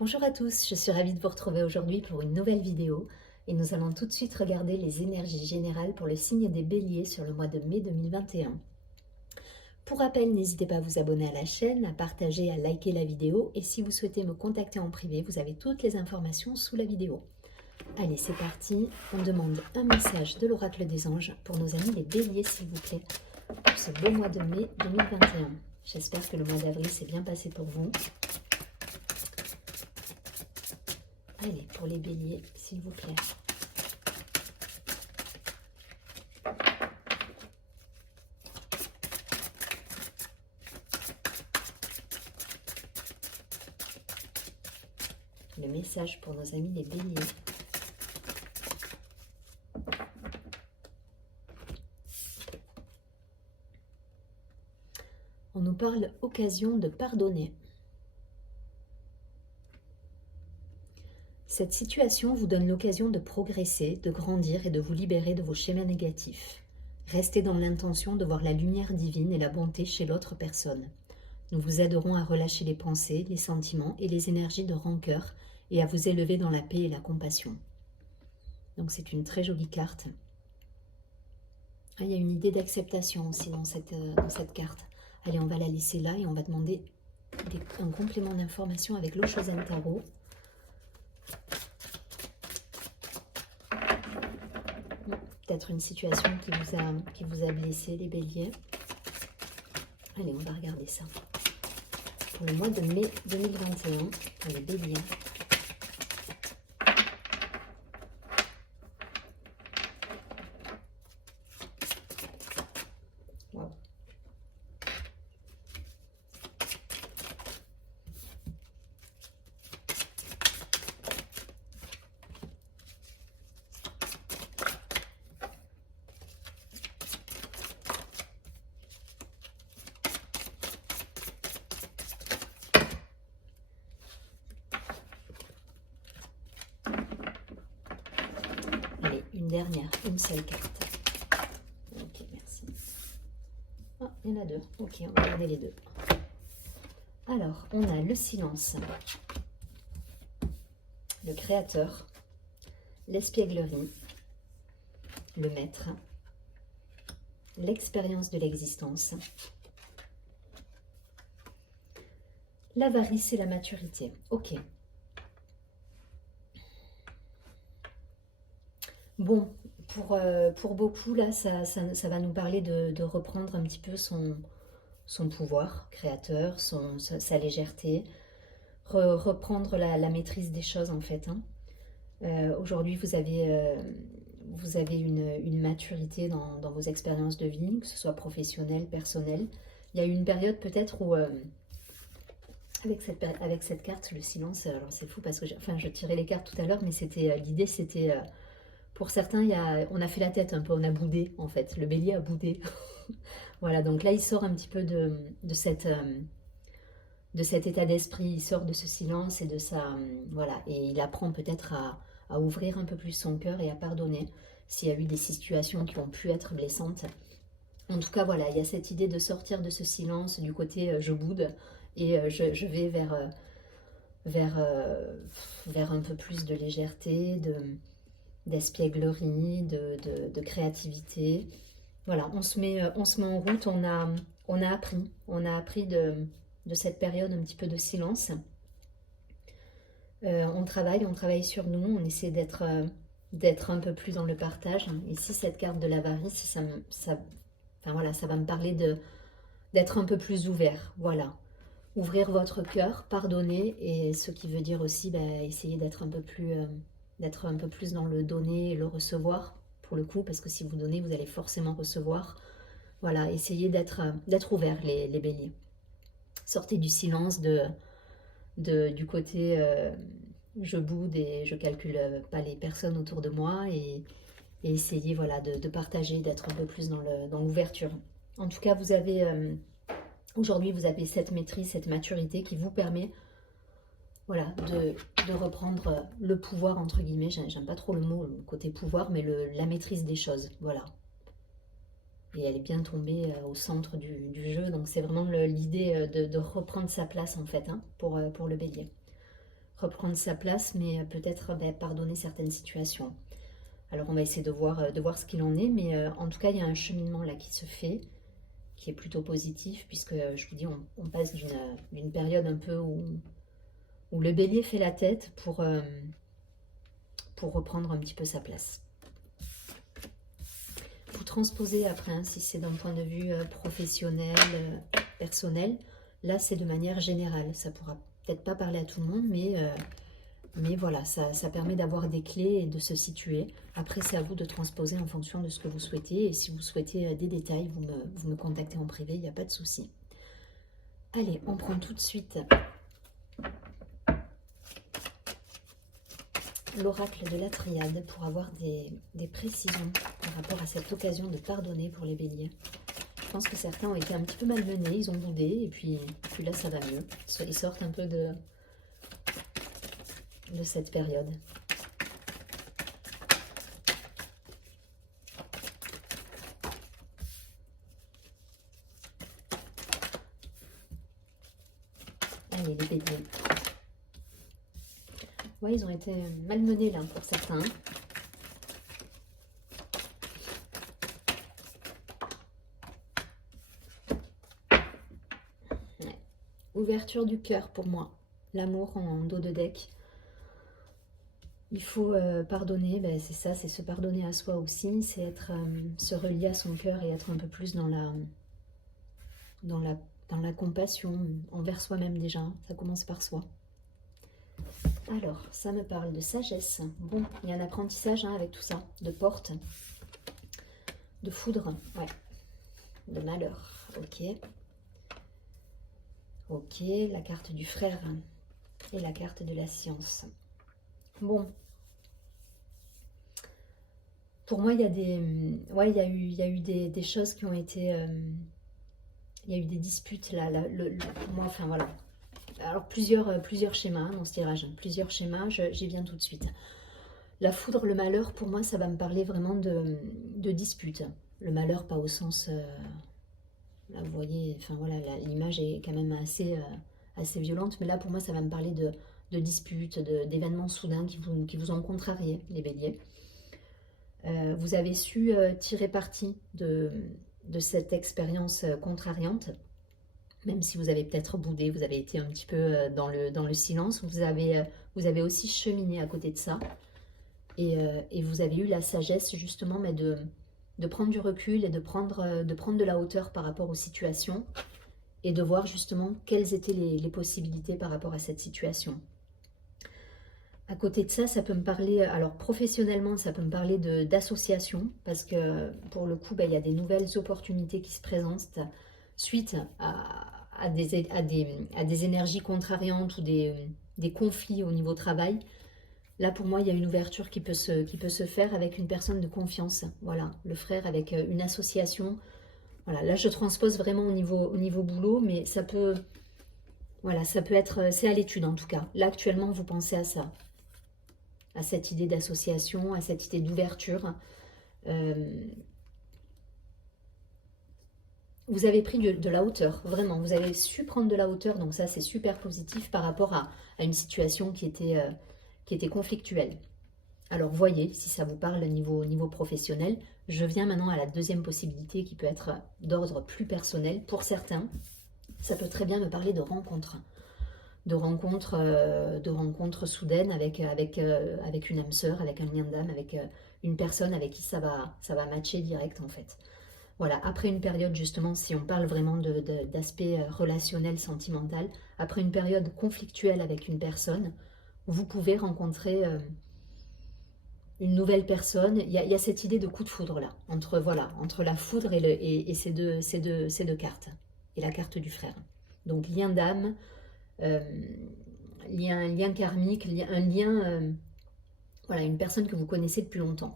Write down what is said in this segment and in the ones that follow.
Bonjour à tous, je suis ravie de vous retrouver aujourd'hui pour une nouvelle vidéo et nous allons tout de suite regarder les énergies générales pour le signe des Béliers sur le mois de mai 2021. Pour rappel, n'hésitez pas à vous abonner à la chaîne, à partager et à liker la vidéo et si vous souhaitez me contacter en privé, vous avez toutes les informations sous la vidéo. Allez, c'est parti, on demande un message de l'oracle des anges pour nos amis les Béliers s'il vous plaît, pour ce beau mois de mai 2021. J'espère que le mois d'avril s'est bien passé pour vous. Allez, pour les Béliers, s'il vous plaît. Le message pour nos amis les Béliers. On nous parle occasion de pardonner. Cette situation vous donne l'occasion de progresser, de grandir et de vous libérer de vos schémas négatifs. Restez dans l'intention de voir la lumière divine et la bonté chez l'autre personne. Nous vous aiderons à relâcher les pensées, les sentiments et les énergies de rancœur et à vous élever dans la paix et la compassion. Donc c'est une très jolie carte. Ah, il y a une idée d'acceptation aussi dans cette carte. Allez, on va la laisser là et on va demander un complément d'information avec l'Oshozen Tarot. Peut-être une situation qui vous a blessé, les Béliers. Allez, on va regarder ça. Pour le mois de mai 2021, pour les Béliers. Wow. Allez, une dernière, une seule carte. Ok, merci. Ah, il y en a deux. Ok, on va regarder les deux. Alors, on a le silence, le créateur, l'espièglerie, le maître, l'expérience de l'existence, l'avarice et la maturité. Ok. Bon, pour beaucoup, là, ça va nous parler de reprendre un petit peu son pouvoir créateur, sa légèreté, reprendre la maîtrise des choses, en fait. Hein. Aujourd'hui, vous avez une maturité dans vos expériences de vie, que ce soit professionnelle, personnelle. Il y a eu une période peut-être où, avec cette carte, le silence, alors c'est fou parce que je tirais les cartes tout à l'heure, mais l'idée c'était... pour certains, on a fait la tête un peu, on a boudé en fait, le bélier a boudé. Voilà, donc là il sort un petit peu de cet état d'esprit, il sort de ce silence et de ça, voilà, et il apprend peut-être à ouvrir un peu plus son cœur et à pardonner s'il y a eu des situations qui ont pu être blessantes. En tout cas, voilà, il y a cette idée de sortir de ce silence du côté je boude et je vais vers un peu plus de légèreté, d'espièglerie, de créativité. Voilà, on se met en route, on a appris de cette période un petit peu de silence. On travaille sur nous, on essaie d'être un peu plus dans le partage. Ici, cette carte de l'avarice, enfin, voilà, ça va me parler d'être un peu plus ouvert. Voilà, ouvrir votre cœur, pardonner, et ce qui veut dire aussi essayer d'être un peu plus dans le donner et le recevoir, pour le coup, parce que si vous donnez, vous allez forcément recevoir. Voilà, essayez d'être ouvert, les béliers. Sortez du silence, du côté je boude et je calcule pas les personnes autour de moi, et essayez voilà, de partager, d'être un peu plus dans l'ouverture. En tout cas, aujourd'hui, vous avez cette maîtrise, cette maturité qui vous permet voilà, de reprendre le pouvoir, entre guillemets. J'aime pas trop le mot, le côté pouvoir, mais la maîtrise des choses, voilà. Et elle est bien tombée au centre du jeu, donc c'est vraiment l'idée de reprendre sa place, en fait, hein, pour le bélier. reprendre sa place, mais peut-être pardonner certaines situations. Alors on va essayer de voir ce qu'il en est, mais en tout cas il y a un cheminement là qui se fait, qui est plutôt positif, puisque je vous dis, on passe d'une période un peu où le bélier fait la tête pour reprendre un petit peu sa place. Vous transposez après, hein, si c'est d'un point de vue professionnel, personnel, là c'est de manière générale, ça pourra peut-être pas parler à tout le monde, mais voilà, ça permet d'avoir des clés et de se situer. Après, c'est à vous de transposer en fonction de ce que vous souhaitez. Et si vous souhaitez des détails, vous me contactez en privé, il n'y a pas de souci. Allez, on prend tout de suite l'oracle de la triade pour avoir des précisions par rapport à cette occasion de pardonner pour les béliers. Je pense que certains ont été un petit peu malmenés, ils ont boudé, et puis là ça va mieux. Ils sortent un peu de cette période. Allez, les béliers. Ouais, ils ont été malmenés là pour certains. Ouais. Ouverture du cœur pour moi. L'amour en dos de deck. Il faut pardonner, c'est ça, c'est se pardonner à soi aussi, c'est être se relier à son cœur et être un peu plus dans la compassion envers soi-même déjà. Ça commence par soi. Alors, ça me parle de sagesse. Bon, il y a un apprentissage hein, avec tout ça, de porte, de foudre, ouais, de malheur, ok. Ok, la carte du frère et la carte de la science. Bon, pour moi, il y a ouais, il y a eu des choses qui ont été, il y a eu des disputes là, moi, enfin voilà. Alors plusieurs schémas dans ce tirage, plusieurs schémas, j'y viens tout de suite. La foudre, le malheur, pour moi, ça va me parler vraiment de disputes. Le malheur, pas au sens, là, vous voyez, enfin voilà, l'image est quand même assez violente, mais là pour moi, ça va me parler de disputes, d'événements soudains qui vous ont contrarié, les béliers. Vous avez su tirer parti de cette expérience contrariante, même si vous avez peut-être boudé, vous avez été un petit peu dans le silence, vous avez aussi cheminé à côté de ça, et vous avez eu la sagesse justement mais de prendre du recul et de prendre de la hauteur par rapport aux situations, et de voir justement quelles étaient les possibilités par rapport à cette situation. À côté de ça, ça peut me parler, alors professionnellement, ça peut me parler d'association, parce que pour le coup, il y a des nouvelles opportunités qui se présentent suite à des énergies contrariantes ou des conflits au niveau travail. Là, pour moi, il y a une ouverture qui peut se faire avec une personne de confiance. Voilà, le frère avec une association. Voilà, là, je transpose vraiment au niveau boulot, mais ça peut, voilà, ça peut être, c'est à l'étude en tout cas. Là, actuellement, vous pensez à ça, à cette idée d'association, à cette idée d'ouverture. Vous avez pris de la hauteur, vraiment. Vous avez su prendre de la hauteur, donc ça, c'est super positif par rapport à une situation qui était conflictuelle. Alors, voyez, si ça vous parle au niveau professionnel, je viens maintenant à la deuxième possibilité qui peut être d'ordre plus personnel. Pour certains, ça peut très bien me parler de rencontres. De rencontres soudaines avec une âme sœur, avec un lien d'âme, avec une personne avec qui ça va matcher direct en fait. Voilà, après une période justement, si on parle vraiment d'aspect relationnel, sentimental, après une période conflictuelle avec une personne, vous pouvez rencontrer une nouvelle personne. Il y a cette idée de coup de foudre là, entre la foudre et ces deux cartes, et la carte du frère. Donc lien d'âme, lien karmique, un lien, voilà, une personne que vous connaissez depuis longtemps.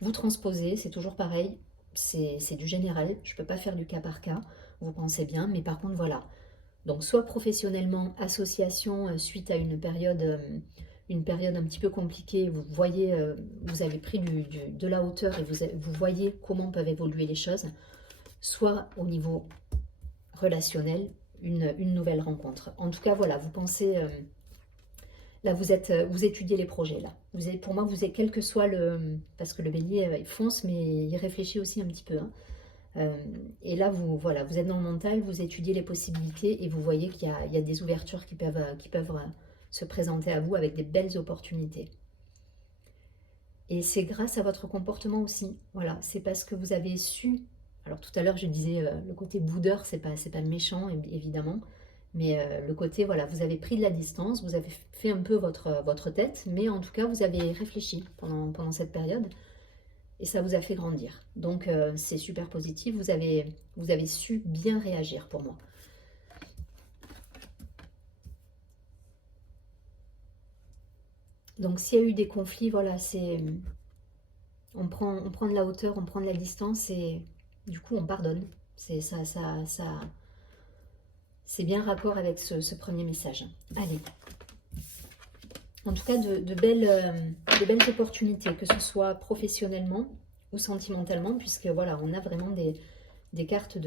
Vous transposez, c'est toujours pareil, c'est du général, je ne peux pas faire du cas par cas, vous pensez bien, mais par contre voilà. Donc soit professionnellement, association suite à une période un petit peu compliquée, vous voyez, vous avez pris de la hauteur et vous voyez comment peuvent évoluer les choses, soit au niveau relationnel, une nouvelle rencontre. En tout cas, voilà, vous pensez Là, vous étudiez les projets, là. Pour moi, vous êtes, quel que soit le... Parce que le bélier, il fonce, mais il réfléchit aussi un petit peu, hein. Et là, voilà, vous êtes dans le mental, vous étudiez les possibilités et vous voyez qu'il y a des ouvertures qui peuvent se présenter à vous avec des belles opportunités. Et c'est grâce à votre comportement aussi. Voilà, c'est parce que vous avez su... Alors tout à l'heure, je disais, le côté boudeur, c'est pas méchant, évidemment. Mais le côté, voilà, vous avez pris de la distance, vous avez fait un peu votre tête, mais en tout cas, vous avez réfléchi pendant cette période. Et ça vous a fait grandir. Donc c'est super positif, vous avez su bien réagir pour moi. Donc s'il y a eu des conflits, voilà, on prend de la hauteur, on prend de la distance et du coup on pardonne. C'est c'est bien raccord avec ce premier message. Allez. En tout cas, de belles opportunités, que ce soit professionnellement ou sentimentalement, puisque voilà, on a vraiment des cartes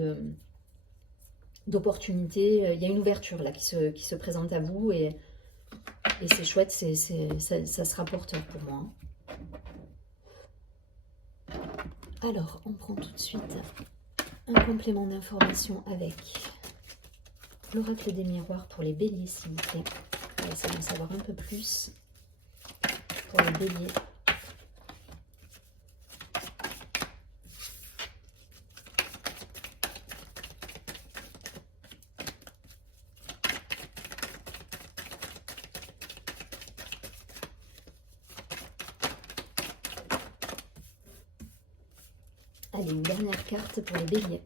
d'opportunités. Il y a une ouverture là qui se présente à vous et c'est chouette, ça sera porteur pour moi. Alors, on prend tout de suite un complément d'information avec l'oracle des miroirs pour les béliers, s'il vous plaît. On va essayer d'en savoir un peu plus pour les béliers. Allez, une dernière carte pour les béliers.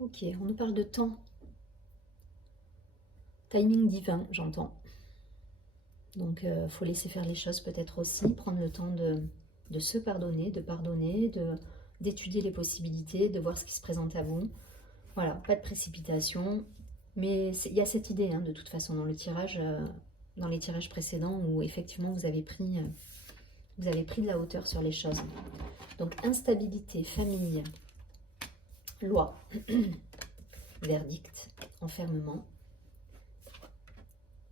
Ok, on nous parle de temps. Timing divin, j'entends. Donc, faut laisser faire les choses peut-être aussi, prendre le temps de se pardonner, d'étudier les possibilités, de voir ce qui se présente à vous. Voilà, pas de précipitation. Mais il y a cette idée, hein, de toute façon, dans les tirages précédents, où effectivement vous avez pris de la hauteur sur les choses. Donc, instabilité, famille, loi, verdict, enfermement,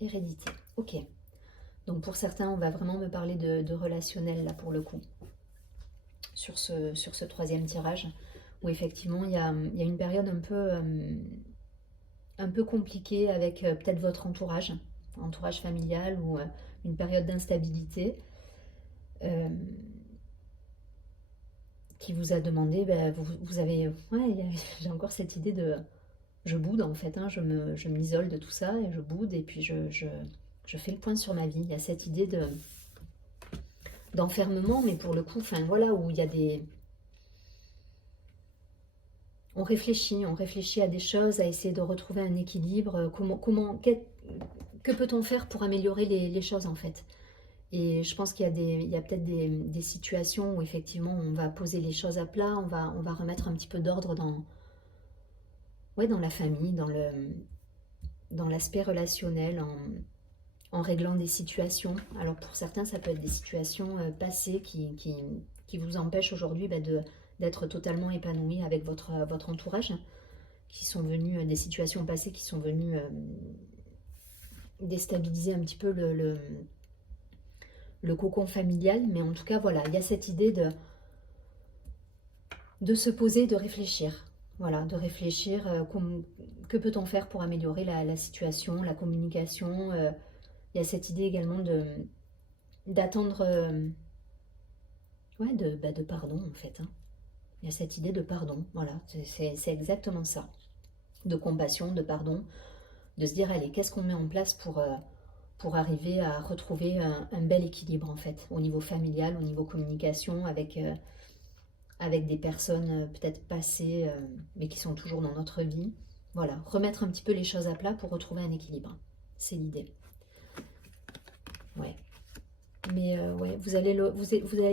hérédité. Ok. Donc pour certains, on va vraiment me parler de relationnel là pour le coup. Sur ce troisième tirage, où effectivement il y a une période un peu compliquée avec peut-être votre entourage familial ou une période d'instabilité qui vous a demandé, vous avez, ouais, j'ai encore cette idée de, je boude en fait, hein, je m'isole de tout ça et je boude et puis je fais le point sur ma vie. Il y a cette idée d'enfermement, mais pour le coup, enfin voilà, où il y a des... On réfléchit à des choses, à essayer de retrouver un équilibre. Que peut-on faire pour améliorer les choses en fait? Et je pense qu'il y a peut-être des situations où effectivement on va poser les choses à plat, on va remettre un petit peu d'ordre dans la famille, dans l'aspect relationnel, en réglant des situations. Alors pour certains, ça peut être des situations passées qui vous empêchent aujourd'hui d'être totalement épanoui avec votre entourage, qui sont venus, des situations passées qui sont venues déstabiliser un petit peu le cocon familial. Mais en tout cas, voilà, il y a cette idée de se poser, de réfléchir. Voilà, de réfléchir, que peut-on faire pour améliorer la situation, la communication. Il y a cette idée également d'attendre, de pardon en fait. Hein. Il y a cette idée de pardon, voilà, c'est exactement ça. De compassion, de pardon, de se dire, allez, qu'est-ce qu'on met en place pour arriver à retrouver un bel équilibre en fait, au niveau familial, au niveau communication, avec des personnes peut-être passées, mais qui sont toujours dans notre vie. Voilà, remettre un petit peu les choses à plat pour retrouver un équilibre. C'est l'idée. Ouais. Mais ouais, vous allez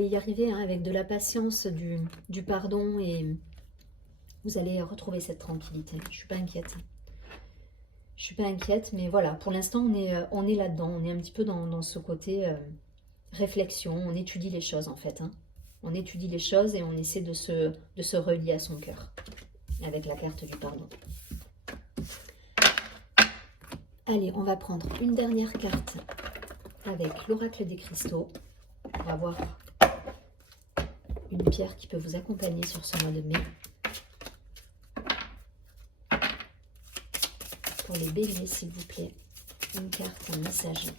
y arriver, hein, avec de la patience, du pardon, et vous allez retrouver cette tranquillité. Je suis pas inquiète. Je suis pas inquiète, mais voilà, pour l'instant, on est là-dedans. On est un petit peu dans ce côté réflexion. On étudie les choses, en fait. Hein. On étudie les choses et on essaie de se relier à son cœur avec la carte du pardon. Allez, on va prendre une dernière carte avec l'oracle des cristaux. On va voir une pierre qui peut vous accompagner sur ce mois de mai. Pour les béliers, s'il vous plaît, une carte, un messager.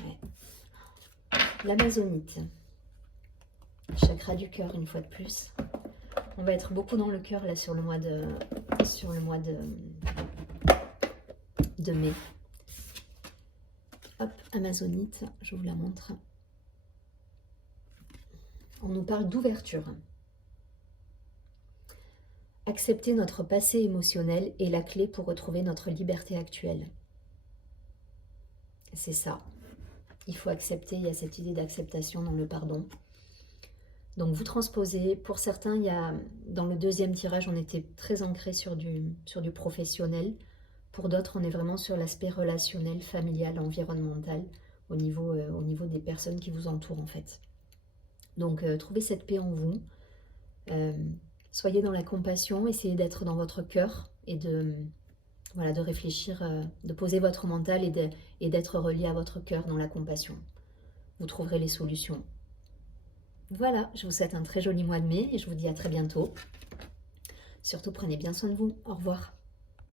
Ouais. L'amazonite. Chakra du cœur, une fois de plus. On va être beaucoup dans le cœur là sur le mois de mai. Hop, amazonite, je vous la montre. On nous parle d'ouverture. Accepter notre passé émotionnel est la clé pour retrouver notre liberté actuelle. C'est ça. Il faut accepter, il y a cette idée d'acceptation dans le pardon. Donc vous transposez, pour certains, dans le deuxième tirage, on était très ancré sur du professionnel. Pour d'autres, on est vraiment sur l'aspect relationnel, familial, environnemental, au niveau des personnes qui vous entourent en fait. Donc trouvez cette paix en vous. Soyez dans la compassion, essayez d'être dans votre cœur et de réfléchir, de poser votre mental et d'être relié à votre cœur dans la compassion. Vous trouverez les solutions. Voilà, je vous souhaite un très joli mois de mai et je vous dis à très bientôt. Surtout, prenez bien soin de vous. Au revoir.